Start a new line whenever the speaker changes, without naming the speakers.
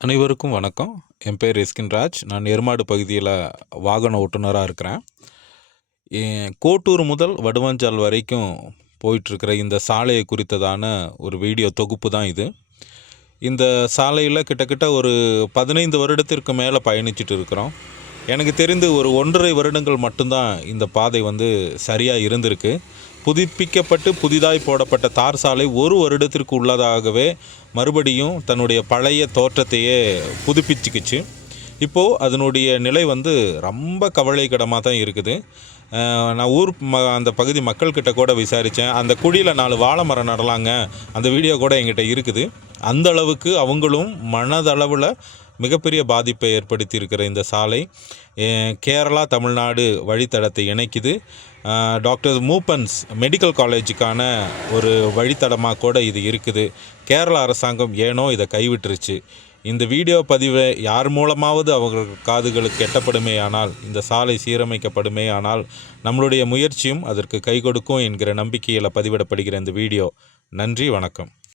அனைவருக்கும் வணக்கம். என் பேர் எஸ்கின்ராஜ் நான் எருமாடு பகுதியில் வாகன ஓட்டுநராக இருக்கிறேன். கோட்டூர் முதல் வடுவாஞ்சால் வரைக்கும் போயிட்டுருக்கிற இந்த சாலையை குறித்ததான ஒரு வீடியோ தொகுப்பு தான் இது. இந்த சாலையில் கிட்டத்தட்ட ஒரு பதினைந்து வருடத்திற்கு மேலே பயணிச்சிட்டு இருக்கிறோம். எனக்கு தெரிந்து ஒரு ஒன்றரை வருடங்கள் மட்டும்தான் இந்த பாதை வந்து சரியாக இருந்திருக்கு. புதுப்பிக்கப்பட்டு புதிதாய் போடப்பட்ட தார் சாலை ஒரு வருடத்திற்கு உள்ளதாகவே மறுபடியும் தன்னுடைய பழைய தோற்றத்தையே புதுப்பிச்சுக்கிச்சு. இப்போது அதனுடைய நிலை வந்து ரொம்ப கவலைக்கிடமாக தான் இருக்குது. நான் ஊர் ம அந்த பகுதி மக்கள்கிட்ட கூட விசாரித்தேன் அந்த குழியில் நாலு வாழை மரம் நடலாங்க. அந்த வீடியோ கூட எங்கிட்ட இருக்குது. அந்த அளவுக்கு அவங்களும் மனதளவில் மிகப்பெரிய பாதிப்பை ஏற்படுத்தியிருக்கிற இந்த சாலை கேரளா தமிழ்நாடு வழித்தடத்தை இணைக்குது. டாக்டர் மூப்பன்ஸ் மெடிக்கல் காலேஜுக்கான ஒரு வழித்தடமாக கூட இது இருக்குது. கேரளா அரசாங்கம் ஏனோ இதை கைவிட்டுருச்சு. இந்த வீடியோ பதிவை யார் மூலமாவது அவர்கள் காதுகளுக்கு எட்டப்படுமே ஆனால் இந்த சாலை சீரமைக்கப்படுமே ஆனால் நம்மளுடைய முயற்சியும் அதற்கு கை கொடுக்கும் என்கிற நம்பிக்கையில் பதிவிடப்படுகிற இந்த வீடியோ. நன்றி வணக்கம்.